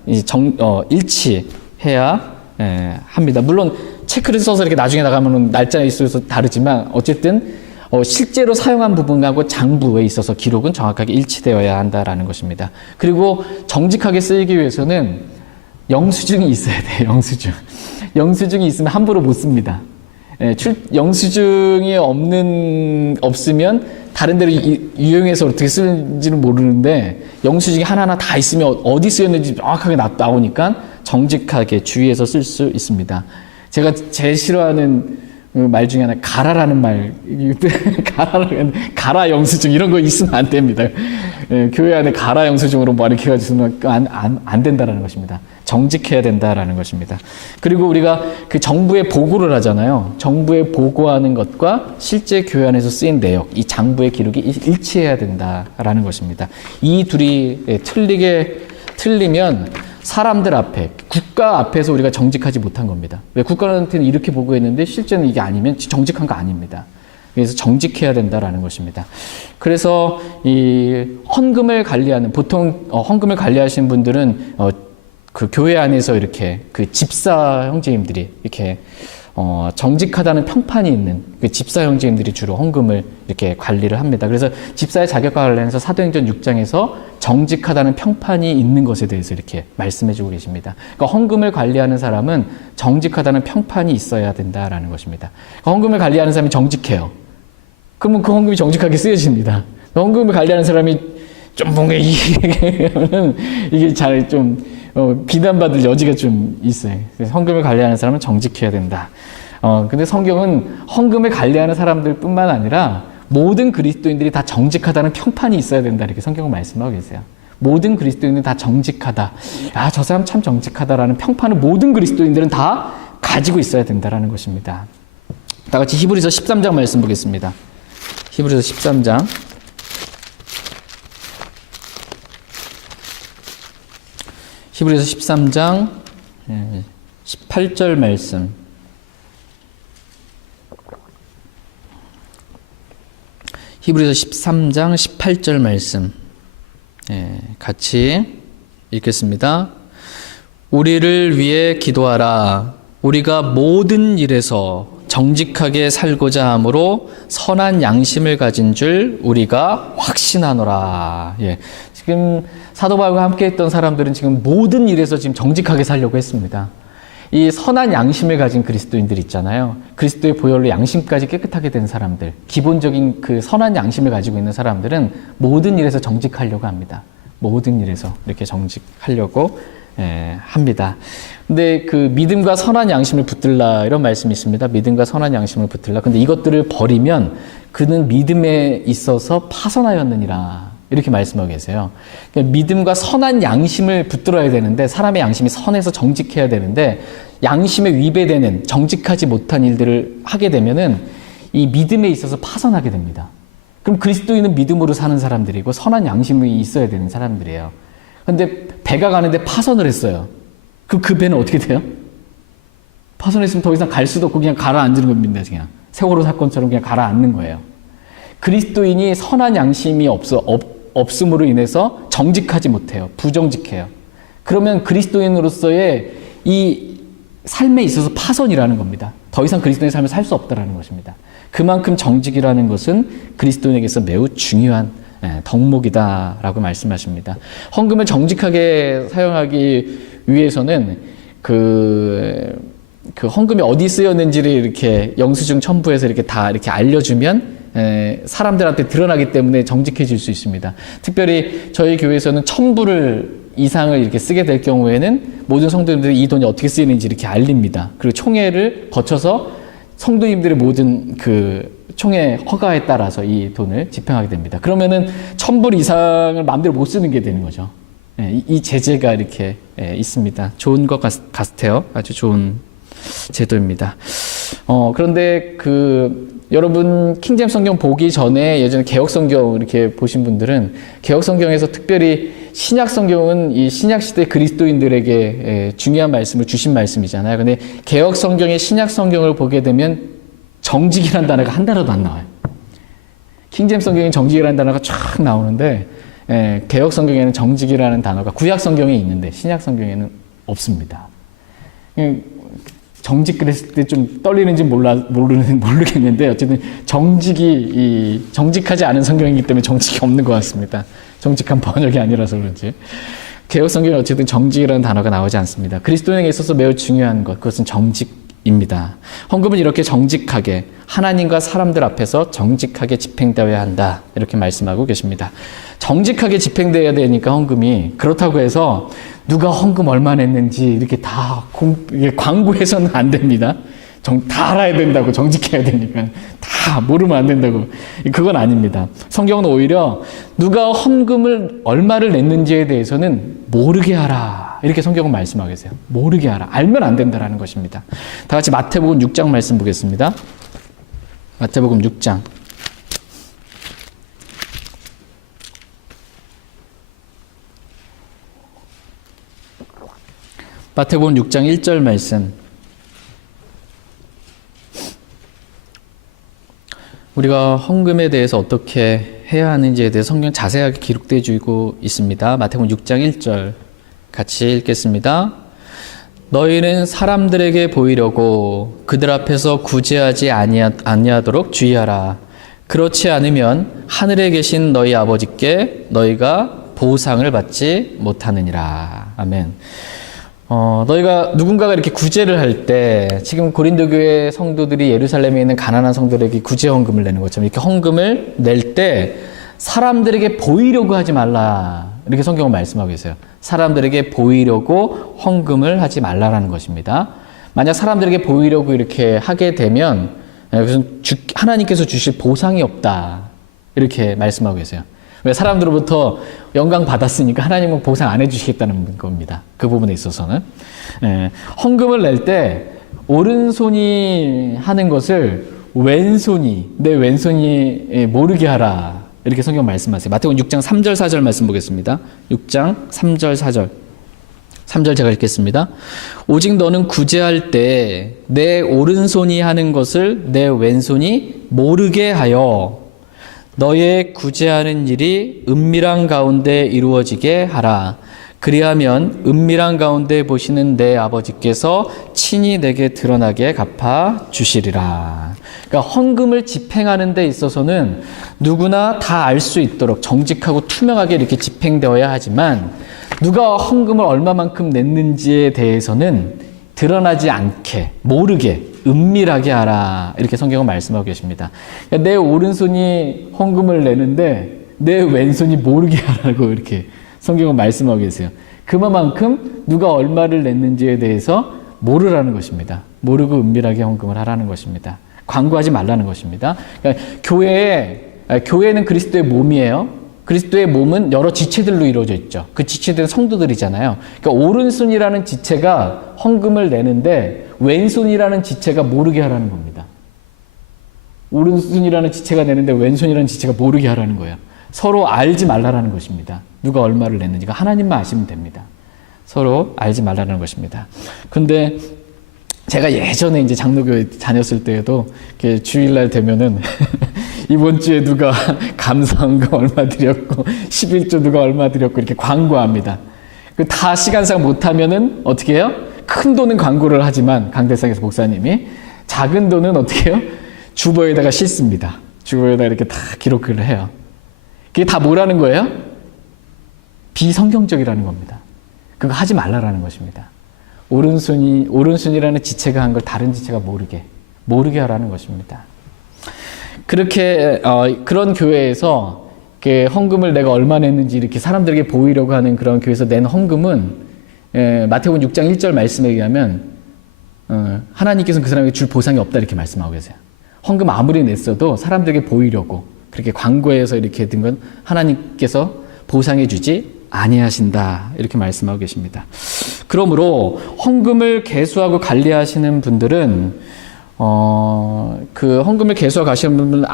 일치해야 합니다. 물론 체크를 써서 이렇게 나중에 나가면 날짜에 있어서 다르지만 어쨌든 실제로 사용한 부분하고 장부에 있어서 기록은 정확하게 일치되어야 한다라는 것입니다. 그리고 정직하게 쓰이기 위해서는 영수증이 있어야 돼요. 영수증이 있으면 함부로 못 씁니다. 영수증이 없으면 다른 데로 유용해서 어떻게 쓰는지는 모르는데 영수증이 하나하나 다 있으면 어디 쓰였는지 명확하게 나오니까 정직하게 주의해서 쓸 수 있습니다. 제가 제일 싫어하는 말 중에 하나 가라라는 말, 가라 영수증 이런 거 있으면 안 됩니다. 교회 안에 가라 영수증으로 뭐 이렇게 해가지고 안 된다라는 것입니다. 정직해야 된다라는 것입니다. 그리고 우리가 그 정부에 보고를 하잖아요. 정부에 보고하는 것과 실제 교회 안에서 쓰인 내용, 이 장부의 기록이 일치해야 된다라는 것입니다. 이 둘이 틀리면 사람들 앞에, 국가 앞에서 우리가 정직하지 못한 겁니다. 왜 국가한테는 이렇게 보고했는데 실제는 이게 아니면 정직한 거 아닙니다. 그래서 정직해야 된다라는 것입니다. 그래서 이 헌금을 관리하는, 보통 헌금을 관리하시는 분들은 그 교회 안에서 이렇게 그 집사 형제님들이 이렇게 정직하다는 평판이 있는 그 집사 형제님들이 주로 헌금을 이렇게 관리를 합니다. 그래서 집사의 자격과 관련해서 사도행전 6장에서 정직하다는 평판이 있는 것에 대해서 이렇게 말씀해주고 계십니다. 그러니까 헌금을 관리하는 사람은 정직하다는 평판이 있어야 된다라는 것입니다. 그러니까 헌금을 관리하는 사람이 정직해요. 그러면 그 헌금이 정직하게 쓰여집니다. 헌금을 관리하는 사람이 좀 뭔가 이게 잘 좀 비난받을 여지가 좀 있어요. 그래서 헌금을 관리하는 사람은 정직해야 된다. 근데 성경은 헌금을 관리하는 사람들뿐만 아니라 모든 그리스도인들이 다 정직하다는 평판이 있어야 된다. 이렇게 성경은 말씀하고 계세요. 모든 그리스도인들은 다 정직하다. 아, 저 사람 참 정직하다라는 평판을 모든 그리스도인들은 다 가지고 있어야 된다라는 것입니다. 다 같이 히브리서 13장 말씀 보겠습니다. 히브리서 13장. 히브리서 13장 18절 말씀. 히브리서 13장 18절 말씀. 같이 읽겠습니다. 우리를 위해 기도하라. 우리가 모든 일에서 정직하게 살고자 함으로 선한 양심을 가진 줄 우리가 확신하노라. 지금 사도 바울과 함께 했던 사람들은 지금 모든 일에서 지금 정직하게 살려고 했습니다. 이 선한 양심을 가진 그리스도인들 있잖아요. 그리스도의 보혈로 양심까지 깨끗하게 된 사람들, 기본적인 그 선한 양심을 가지고 있는 사람들은 모든 일에서 정직하려고 합니다. 모든 일에서 이렇게 정직하려고 합니다. 근데 그 믿음과 선한 양심을 붙들라 이런 말씀이 있습니다. 믿음과 선한 양심을 붙들라. 근데 이것들을 버리면 그는 믿음에 있어서 파선하였느니라. 이렇게 말씀하고 계세요. 그러니까 믿음과 선한 양심을 붙들어야 되는데 사람의 양심이 선해서 정직해야 되는데 양심에 위배되는 정직하지 못한 일들을 하게 되면은 이 믿음에 있어서 파선하게 됩니다. 그럼 그리스도인은 믿음으로 사는 사람들이고 선한 양심이 있어야 되는 사람들이에요. 근데 배가 가는데 파선을 했어요. 그 배는 어떻게 돼요? 파선했으면 더 이상 갈 수도 없고 그냥 가라앉는 겁니다. 그냥 세월호 사건처럼 그냥 가라앉는 거예요. 그리스도인이 선한 양심이 없음으로 인해서 정직하지 못해요. 부정직해요. 그러면 그리스도인으로서의 이 삶에 있어서 파선이라는 겁니다. 더 이상 그리스도인의 삶을 살 수 없다는 것입니다. 그만큼 정직이라는 것은 그리스도인에게서 매우 중요한 덕목이다라고 말씀하십니다. 헌금을 정직하게 사용하기 위해서는 그 헌금이 어디 쓰였는지를 이렇게 영수증 첨부해서 이렇게 다 이렇게 알려주면 사람들한테 드러나기 때문에 정직해질 수 있습니다. 특별히 저희 교회에서는 1,000불을 이상을 이렇게 쓰게 될 경우에는 모든 성도님들이 이 돈이 어떻게 쓰이는지 이렇게 알립니다. 그리고 총회를 거쳐서 성도님들의 모든 그 총회 허가에 따라서 이 돈을 집행하게 됩니다. 그러면은 1,000불 이상을 마음대로 못 쓰는 게 되는 거죠. 이 제재가 이렇게 있습니다. 좋은 것 같아요. 아주 좋은 제도입니다. 그런데 여러분 킹제임스 성경 보기 전에 예전에 개역 성경 이렇게 보신 분들은 개역 성경에서 특별히 신약 성경은 이 신약 시대 그리스도인들에게 중요한 말씀을 주신 말씀이잖아요. 근데 개역 성경의 신약 성경을 보게 되면 정직이라는 단어가 한 단어도 안 나와요. 킹제임스 성경에 정직이라는 단어가 쫙 나오는데 개역 성경에는 정직이라는 단어가 구약 성경에 있는데 신약 성경에는 없습니다. 정직 그랬을 때 좀 떨리는지 모르겠는데 어쨌든 정직하지 않은 성경이기 때문에 정직이 없는 것 같습니다. 정직한 번역이 아니라서 그런지. 개역 성경에 어쨌든 정직이라는 단어가 나오지 않습니다. 그리스도인에게 있어서 매우 중요한 것, 그것은 정직입니다. 헌금은 이렇게 정직하게 하나님과 사람들 앞에서 정직하게 집행되어야 한다. 이렇게 말씀하고 계십니다. 정직하게 집행되어야 되니까 헌금이 그렇다고 해서 누가 헌금 얼마 냈는지 이렇게 다 광고해서는 안 됩니다. 다 알아야 된다고 정직해야 되니까 다 모르면 안 된다고 그건 아닙니다. 성경은 오히려 누가 헌금을 얼마를 냈는지에 대해서는 모르게 하라 이렇게 성경은 말씀하고 계세요. 모르게 하라. 알면 안 된다라는 것입니다. 다 같이 마태복음 6장 말씀 보겠습니다. 마태복음 6장 마태복음 6장 1절 말씀. 우리가 헌금에 대해서 어떻게 해야 하는지에 대해서 성경 자세하게 기록되어 주고 있습니다. 마태복음 6장 1절 같이 읽겠습니다. 너희는 사람들에게 보이려고 그들 앞에서 구제하지 아니하도록 주의하라. 그렇지 않으면 하늘에 계신 너희 아버지께 너희가 보상을 받지 못하느니라. 아멘. 너희가 누군가가 이렇게 구제를 할 때 지금 고린도 교회 성도들이 예루살렘에 있는 가난한 성도들에게 구제 헌금을 내는 것처럼 이렇게 헌금을 낼 때 사람들에게 보이려고 하지 말라. 이렇게 성경은 말씀하고 계세요. 사람들에게 보이려고 헌금을 하지 말라라는 것입니다. 만약 사람들에게 보이려고 이렇게 하게 되면 하나님께서 주실 보상이 없다. 이렇게 말씀하고 계세요. 왜? 사람들로부터 영광 받았으니까 하나님은 보상 안 해주시겠다는 겁니다. 그 부분에 있어서는. 헌금을 낼 때 오른손이 하는 것을 내 왼손이 모르게 하라. 이렇게 성경 말씀하세요. 마태복음 6장 3절 4절 말씀 보겠습니다. 6장 3절 4절. 3절 제가 읽겠습니다. 오직 너는 구제할 때 내 오른손이 하는 것을 내 왼손이 모르게 하여 너의 구제하는 일이 은밀한 가운데 이루어지게 하라. 그리하면 은밀한 가운데 보시는 내 아버지께서 친히 내게 드러나게 갚아 주시리라. 그러니까 헌금을 집행하는 데 있어서는 누구나 다 알 수 있도록 정직하고 투명하게 이렇게 집행되어야 하지만 누가 헌금을 얼마만큼 냈는지에 대해서는 드러나지 않게, 모르게, 은밀하게 하라. 이렇게 성경은 말씀하고 계십니다. 그러니까 내 오른손이 헌금을 내는데 내 왼손이 모르게 하라고 이렇게 성경은 말씀하고 계세요. 그만큼 누가 얼마를 냈는지에 대해서 모르라는 것입니다. 모르고 은밀하게 헌금을 하라는 것입니다. 광고하지 말라는 것입니다. 그러니까 교회는 그리스도의 몸이에요. 그리스도의 몸은 여러 지체들로 이루어져 있죠. 그 지체들은 성도들이잖아요. 그러니까 오른손이라는 지체가 헌금을 내는데 왼손이라는 지체가 모르게 하라는 겁니다. 오른손이라는 지체가 내는데 왼손이라는 지체가 모르게 하라는 거예요. 서로 알지 말라라는 것입니다. 누가 얼마를 냈는지가 하나님만 아시면 됩니다. 서로 알지 말라는 것입니다. 근데 제가 예전에 이제 장로교회 다녔을 때에도 주일날 되면은 이번 주에 누가 감사헌금 얼마 드렸고 11조 누가 얼마 드렸고 이렇게 광고합니다. 다 시간상 못하면은 어떻게 해요? 큰 돈은 광고를 하지만 강대상에서 목사님이 작은 돈은 어떻게 해요? 주보에다가 싣습니다. 주보에다가 이렇게 다 기록을 해요. 그게 다 뭐라는 거예요? 비성경적이라는 겁니다. 그거 하지 말라라는 것입니다. 오른손이라는 지체가 한 걸 다른 지체가 모르게 하라는 것입니다. 그렇게 그런 교회에서 헌금을 내가 얼마 냈는지 이렇게 사람들에게 보이려고 하는 그런 교회에서 낸 헌금은 마태복음 6장 1절 말씀에 의하면 하나님께서는 그 사람에게 줄 보상이 없다 이렇게 말씀하고 계세요. 헌금 아무리 냈어도 사람들에게 보이려고 그렇게 광고해서 이렇게 든 건 하나님께서 보상해 주지 아니하신다 이렇게 말씀하고 계십니다. 그러므로 헌금을 계수하고 관리하시는 분들은 그 헌금을 계수하고 가시는 분들은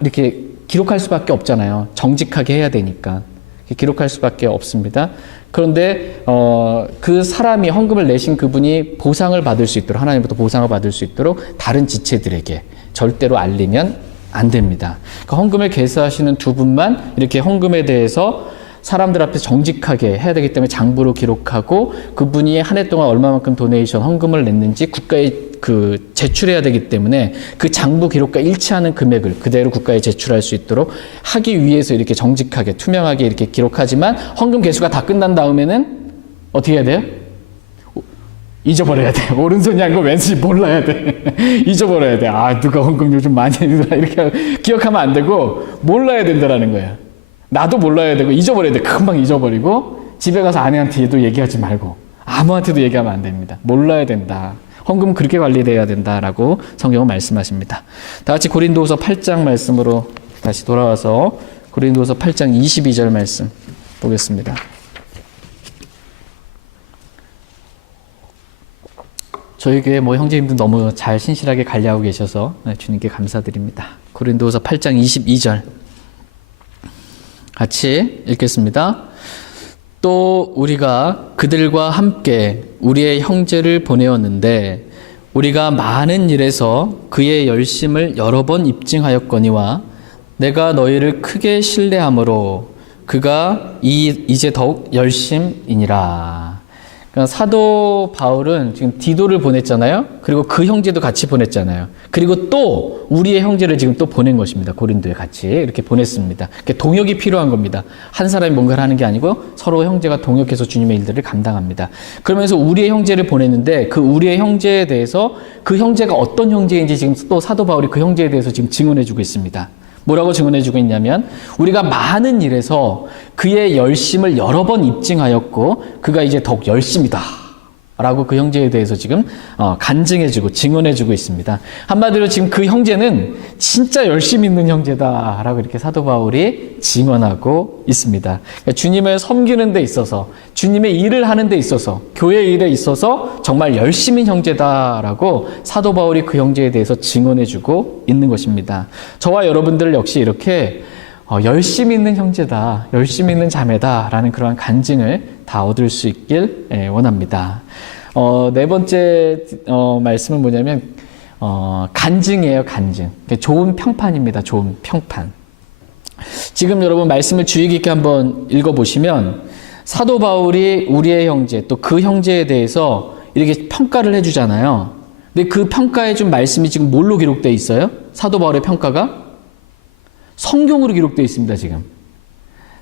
이렇게 기록할 수밖에 없잖아요. 정직하게 해야 되니까 기록할 수밖에 없습니다. 그런데 그 사람이 헌금을 내신 그분이 보상을 받을 수 있도록 하나님부터 보상을 받을 수 있도록 다른 지체들에게 절대로 알리면 안 됩니다. 그러니까 헌금을 계수하시는 두 분만 이렇게 헌금에 대해서 사람들 앞에 정직하게 해야 되기 때문에 장부로 기록하고 그분이 한 해 동안 얼마만큼 도네이션 헌금을 냈는지 국가에 제출해야 되기 때문에 그 장부 기록과 일치하는 금액을 그대로 국가에 제출할 수 있도록 하기 위해서 이렇게 정직하게 투명하게 이렇게 기록하지만 헌금 개수가 다 끝난 다음에는 어떻게 해야 돼요? 잊어버려야 돼. 오른손이 한 거 왼손이 몰라야 돼. 잊어버려야 돼. 누가 헌금 요즘 많이 했나 이렇게 기억하면 안 되고 몰라야 된다라는 거예요. 나도 몰라야 되고 잊어버려야 돼. 금방 잊어버리고 집에 가서 아내한테도 얘기하지 말고 아무한테도 얘기하면 안 됩니다. 몰라야 된다. 헌금 그렇게 관리돼야 된다라고 성경은 말씀하십니다. 다 같이 고린도후서 8장 말씀으로 다시 돌아와서 고린도후서 8장 22절 말씀 보겠습니다. 저희 교회 형제님들 너무 잘 신실하게 관리하고 계셔서 주님께 감사드립니다. 고린도후서 8장 22절 같이 읽겠습니다. 또 우리가 그들과 함께 우리의 형제를 보내었는데 우리가 많은 일에서 그의 열심을 여러 번 입증하였거니와 내가 너희를 크게 신뢰함으로 그가 이제 더욱 열심이니라. 그러니까 사도 바울은 지금 디도를 보냈잖아요. 그리고 그 형제도 같이 보냈잖아요. 그리고 또 우리의 형제를 지금 또 보낸 것입니다. 고린도에 같이 이렇게 보냈습니다. 동역이 필요한 겁니다. 한 사람이 뭔가를 하는 게 아니고 서로 형제가 동역해서 주님의 일들을 감당합니다. 그러면서 우리의 형제를 보냈는데 그 우리의 형제에 대해서 그 형제가 어떤 형제인지 지금 또 사도 바울이 그 형제에 대해서 지금 증언해주고 있습니다. 뭐라고 증언해주고 있냐면 우리가 많은 일에서 그의 열심을 여러 번 입증하였고 그가 이제 더욱 열심이다 라고 그 형제에 대해서 지금 간증해주고 증언해주고 있습니다. 한마디로 지금 그 형제는 진짜 열심히 있는 형제다 라고 이렇게 사도 바울이 증언하고 있습니다. 그러니까 주님을 섬기는 데 있어서 주님의 일을 하는 데 있어서 교회 일에 있어서 정말 열심인 형제다 라고 사도 바울이 그 형제에 대해서 증언해주고 있는 것입니다. 저와 여러분들 역시 이렇게 열심히 있는 형제다, 열심히 있는 자매다 라는 그러한 간증을 다 얻을 수 있길 원합니다. 네 번째 말씀은 뭐냐면 간증이에요. 간증. 좋은 평판입니다. 좋은 평판. 지금 여러분 말씀을 주의 깊게 한번 읽어보시면 사도 바울이 우리의 형제 또 그 형제에 대해서 이렇게 평가를 해주잖아요. 근데 그 평가해 준 말씀이 지금 뭘로 기록되어 있어요? 사도 바울의 평가가? 성경으로 기록되어 있습니다. 지금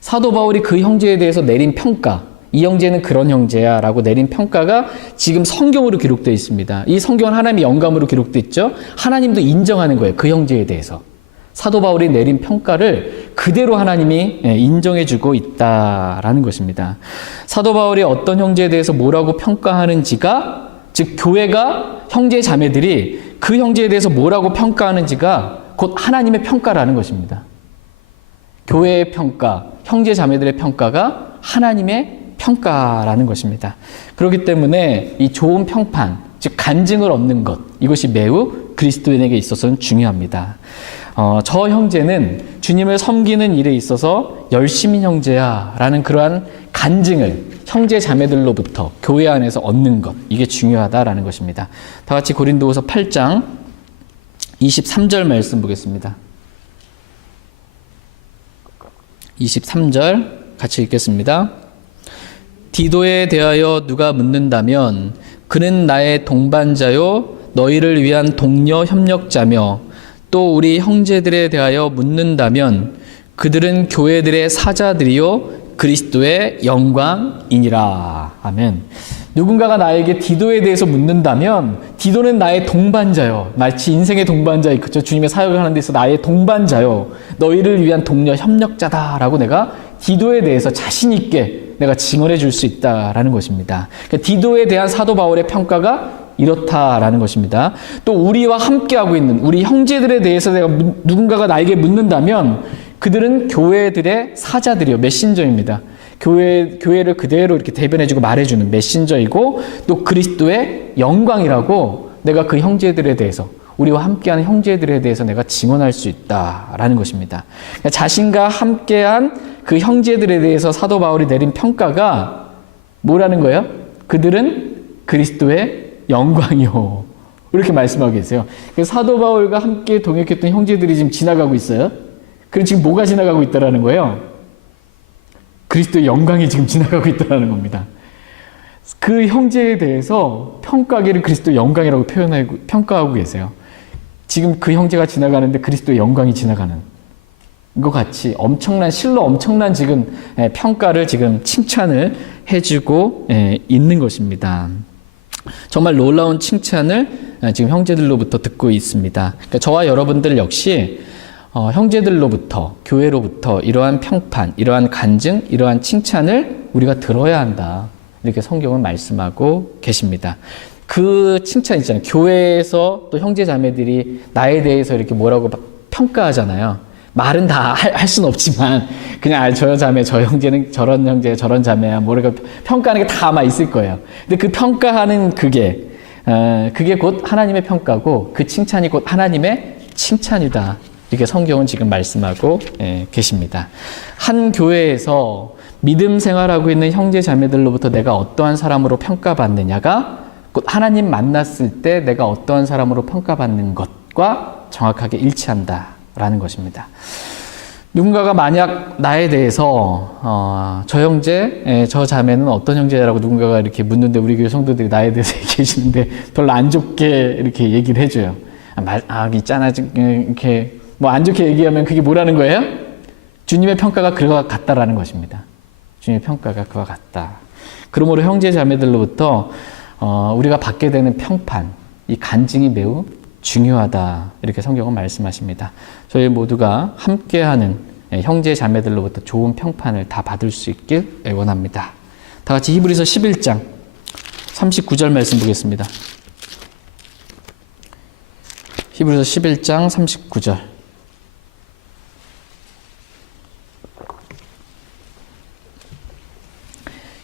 사도 바울이 그 형제에 대해서 내린 평가, 이 형제는 그런 형제야 라고 내린 평가가 지금 성경으로 기록되어 있습니다. 이 성경은 하나님의 영감으로 기록되어 있죠. 하나님도 인정하는 거예요. 그 형제에 대해서 사도 바울이 내린 평가를 그대로 하나님이 인정해주고 있다라는 것입니다. 사도 바울이 어떤 형제에 대해서 뭐라고 평가하는지가, 즉 교회가 형제 자매들이 그 형제에 대해서 뭐라고 평가하는지가 곧 하나님의 평가라는 것입니다. 교회의 평가, 형제 자매들의 평가가 하나님의 평가라는 것입니다. 그렇기 때문에 이 좋은 평판, 즉 간증을 얻는 것, 이것이 매우 그리스도인에게 있어서는 중요합니다. 저 형제는 주님을 섬기는 일에 있어서 열심히 형제야 라는 그러한 간증을 형제 자매들로부터 교회 안에서 얻는 것, 이게 중요하다라는 것입니다. 다 같이 고린도후서 8장 23절 말씀 보겠습니다. 23절 같이 읽겠습니다. 디도에 대하여 누가 묻는다면 그는 나의 동반자요 너희를 위한 동료 협력자며 또 우리 형제들에 대하여 묻는다면 그들은 교회들의 사자들이요 그리스도의 영광이니라. 아멘. 누군가가 나에게 디도에 대해서 묻는다면 디도는 나의 동반자요. 마치 인생의 동반자, 그렇죠? 주님의 사역을 하는 데 있어 나의 동반자요. 너희를 위한 동료 협력자다라고 내가 디도에 대해서 자신 있게 내가 증언해 줄 수 있다라는 것입니다. 그러니까 디도에 대한 사도 바울의 평가가 이렇다라는 것입니다. 또 우리와 함께하고 있는 우리 형제들에 대해서 내가 누군가가 나에게 묻는다면 그들은 교회들의 사자들이요. 메신저입니다. 교회를 그대로 이렇게 대변해주고 말해주는 메신저이고 또 그리스도의 영광이라고 내가 그 형제들에 대해서 우리와 함께하는 형제들에 대해서 내가 증언할 수 있다라는 것입니다. 그러니까 자신과 함께한 그 형제들에 대해서 사도 바울이 내린 평가가 뭐라는 거예요? 그들은 그리스도의 영광이요. 이렇게 말씀하고 계세요. 사도 바울과 함께 동역했던 형제들이 지금 지나가고 있어요. 그럼 지금 뭐가 지나가고 있다라는 거예요? 그리스도의 영광이 지금 지나가고 있다는 겁니다. 그 형제에 대해서 평가하기를 그리스도의 영광이라고 평가하고 계세요. 지금 그 형제가 지나가는데 그리스도의 영광이 지나가는 것 같이 실로 엄청난 지금 평가를 지금 칭찬을 해주고 있는 것입니다. 정말 놀라운 칭찬을 지금 형제들로부터 듣고 있습니다. 그러니까 저와 여러분들 역시 형제들로부터, 교회로부터 이러한 평판, 이러한 간증, 이러한 칭찬을 우리가 들어야 한다. 이렇게 성경은 말씀하고 계십니다. 그 칭찬 있잖아요. 교회에서 또 형제 자매들이 나에 대해서 이렇게 뭐라고 평가하잖아요. 말은 다 할 수는 없지만 그냥 저 자매, 저 형제는 저런 형제, 저런 자매야 뭐라고 평가하는 게 다 아마 있을 거예요. 근데 그 평가하는 그게 곧 하나님의 평가고 그 칭찬이 곧 하나님의 칭찬이다. 이렇게 성경은 지금 말씀하고 계십니다. 한 교회에서 믿음 생활하고 있는 형제 자매들로부터 내가 어떠한 사람으로 평가받느냐가 곧 하나님 만났을 때 내가 어떠한 사람으로 평가받는 것과 정확하게 일치한다라는 것입니다. 누군가가 만약 나에 대해서 저 형제, 저 자매는 어떤 형제라고 누군가가 이렇게 묻는데 우리 교회 성도들이 나에 대해서 계시는데 별로 안 좋게 이렇게 얘기를 해줘요. 있잖아, 이렇게 뭐 안 좋게 얘기하면 그게 뭐라는 거예요? 주님의 평가가 그와 같다라는 것입니다. 주님의 평가가 그와 같다. 그러므로 형제 자매들로부터 우리가 받게 되는 평판, 이 간증이 매우 중요하다. 이렇게 성경은 말씀하십니다. 저희 모두가 함께하는 형제 자매들로부터 좋은 평판을 다 받을 수 있길 원합니다. 다 같이 히브리서 11장 39절 말씀 보겠습니다. 히브리서 11장 39절.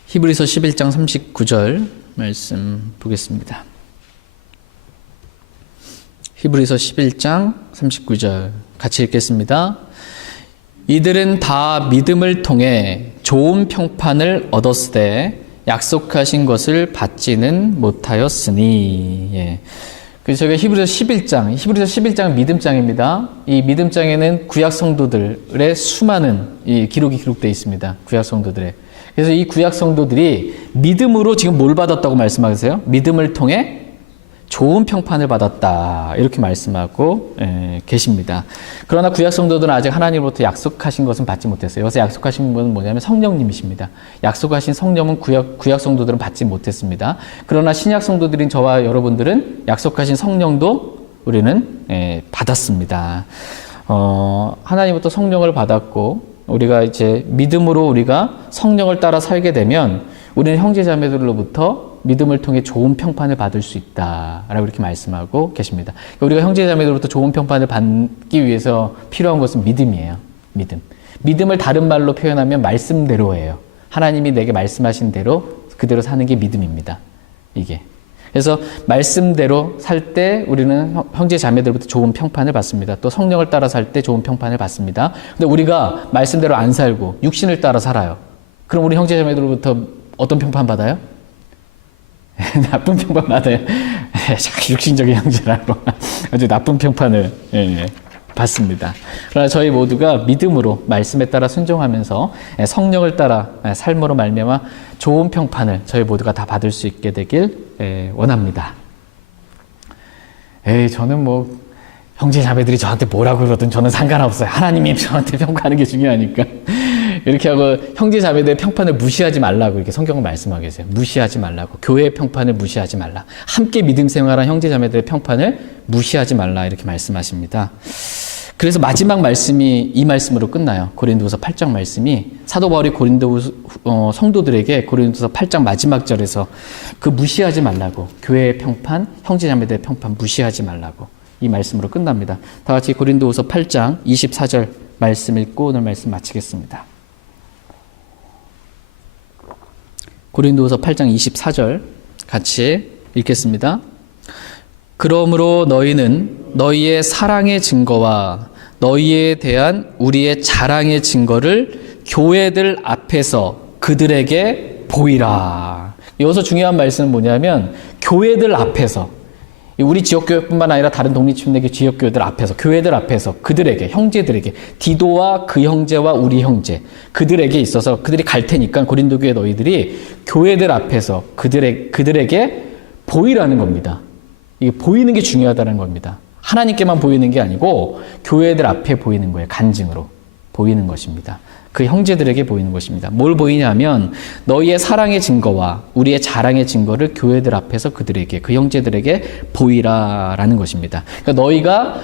히브리서 11장 39절 말씀 보겠습니다. 히브리서 11장 39절 같이 읽겠습니다. 이들은 다 믿음을 통해 좋은 평판을 얻었으되 약속하신 것을 받지는 못하였으니. 예. 그래서 저희가 히브리서 11장 믿음장입니다. 이 믿음장에는 구약 성도들의 수많은 이 기록이 기록되어 있습니다. 구약 성도들의. 그래서 이 구약 성도들이 믿음으로 지금 뭘 받았다고 말씀하세요? 믿음을 통해 좋은 평판을 받았다. 이렇게 말씀하고 계십니다. 그러나 구약 성도들은 아직 하나님으로부터 약속하신 것은 받지 못했어요. 여기서 약속하신 것은 뭐냐면 성령님이십니다. 약속하신 성령은 구약 성도들은 받지 못했습니다. 그러나 신약 성도들인 저와 여러분들은 약속하신 성령도 우리는 받았습니다. 하나님부터 성령을 받았고 우리가 이제 믿음으로 우리가 성령을 따라 살게 되면 우리는 형제자매들로부터 믿음을 통해 좋은 평판을 받을 수 있다라고 이렇게 말씀하고 계십니다. 우리가 형제자매들로부터 좋은 평판을 받기 위해서 필요한 것은 믿음이에요. 믿음을 다른 말로 표현하면 말씀대로예요. 하나님이 내게 말씀하신 대로 그대로 사는 게 믿음입니다. 이게. 그래서 말씀대로 살 때 우리는 형제 자매들부터 좋은 평판을 받습니다. 또 성령을 따라 살 때 좋은 평판을 받습니다. 근데 우리가 말씀대로 안 살고 육신을 따라 살아요. 그럼 우리 형제 자매들로부터 어떤 평판 받아요? 나쁜 평판 받아요. 자꾸 육신적인 형제라고 아주 나쁜 평판을 받습니다. 그러나 저희 모두가 믿음으로 말씀에 따라 순종하면서 성령을 따라 삶으로 말미암아 좋은 평판을 저희 모두가 다 받을 수 있게 되길 원합니다. 저는 뭐 형제 자매들이 저한테 뭐라고 그러든 저는 상관없어요. 하나님이 저한테 평가하는 게 중요하니까. 이렇게 하고 형제 자매들의 평판을 무시하지 말라고 이렇게 성경은 말씀하고 계세요. 무시하지 말라고. 교회의 평판을 무시하지 말라. 함께 믿음 생활한 형제 자매들의 평판을 무시하지 말라 이렇게 말씀하십니다. 그래서 마지막 말씀이 이 말씀으로 끝나요. 고린도후서 8장 말씀이 사도 바울이 고린도 성도들에게 고린도후서 8장 마지막 절에서 그 무시하지 말라고. 교회의 평판, 형제 자매들의 평판 무시하지 말라고. 이 말씀으로 끝납니다. 다 같이 고린도후서 8장 24절 말씀 읽고 오늘 말씀 마치겠습니다. 고린도후서 8장 24절 같이 읽겠습니다. 그러므로 너희는 너희의 사랑의 증거와 너희에 대한 우리의 자랑의 증거를 교회들 앞에서 그들에게 보이라. 여기서 중요한 말씀은 뭐냐면 교회들 앞에서 우리 지역교회뿐만 아니라 다른 독립침례교 지역교회들 앞에서 교회들 앞에서 그들에게 형제들에게 디도와 그 형제와 우리 형제 그들에게 있어서 그들이 갈 테니까 고린도교회 너희들이 교회들 앞에서 그들에게 보이라는 겁니다. 이게 보이는 게 중요하다는 겁니다. 하나님께만 보이는 게 아니고 교회들 앞에 보이는 거예요. 간증으로 보이는 것입니다. 그 형제들에게 보이는 것입니다. 뭘 보이냐면 너희의 사랑의 증거와 우리의 자랑의 증거를 교회들 앞에서 그들에게 그 형제들에게 보이라라는 것입니다. 그러니까 너희가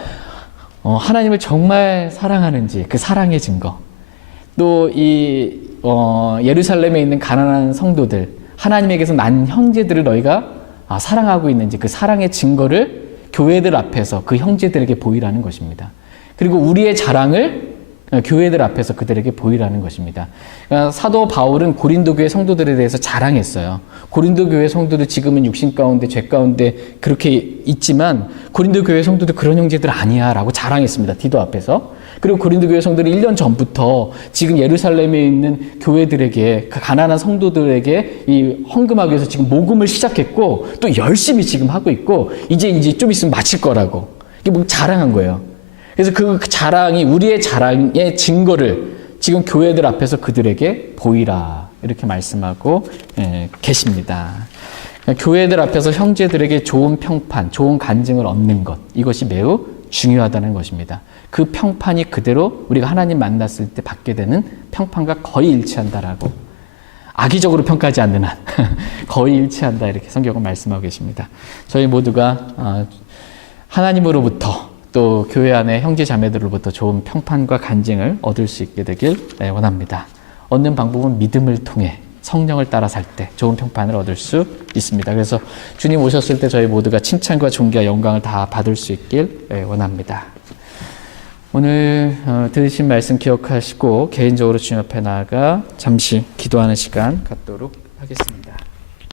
하나님을 정말 사랑하는지 그 사랑의 증거 또 이 예루살렘에 있는 가난한 성도들 하나님에게서 난 형제들을 너희가 사랑하고 있는지 그 사랑의 증거를 교회들 앞에서 그 형제들에게 보이라는 것입니다. 그리고 우리의 자랑을 교회들 앞에서 그들에게 보이라는 것입니다. 그러니까 사도 바울은 고린도 교회 성도들에 대해서 자랑했어요. 고린도 교회 성도들 지금은 육신 가운데 죄 가운데 그렇게 있지만 고린도 교회 성도들 그런 형제들 아니야 라고 자랑했습니다. 디도 앞에서. 그리고 고린도 교회 성도들이 1년 전부터 지금 예루살렘에 있는 교회들에게 그 가난한 성도들에게 이 헌금하기 위해서 지금 모금을 시작했고 또 열심히 지금 하고 있고 이제 좀 있으면 마칠 거라고. 이게 뭐 자랑한 거예요. 그래서 그 자랑이 우리의 자랑의 증거를 지금 교회들 앞에서 그들에게 보이라 이렇게 말씀하고 계십니다. 교회들 앞에서 형제들에게 좋은 평판, 좋은 간증을 얻는 것 이것이 매우 중요하다는 것입니다. 그 평판이 그대로 우리가 하나님 만났을 때 받게 되는 평판과 거의 일치한다라고 악의적으로 평가하지 않는 한 거의 일치한다 이렇게 성경은 말씀하고 계십니다. 저희 모두가 하나님으로부터 또 교회 안의 형제 자매들로부터 좋은 평판과 간증을 얻을 수 있게 되길 원합니다. 얻는 방법은 믿음을 통해 성령을 따라 살 때 좋은 평판을 얻을 수 있습니다. 그래서 주님 오셨을 때 저희 모두가 칭찬과 존귀와 영광을 다 받을 수 있길 원합니다. 오늘 들으신 말씀 기억하시고 개인적으로 주님 앞에 나아가 잠시 기도하는 시간 갖도록 하겠습니다.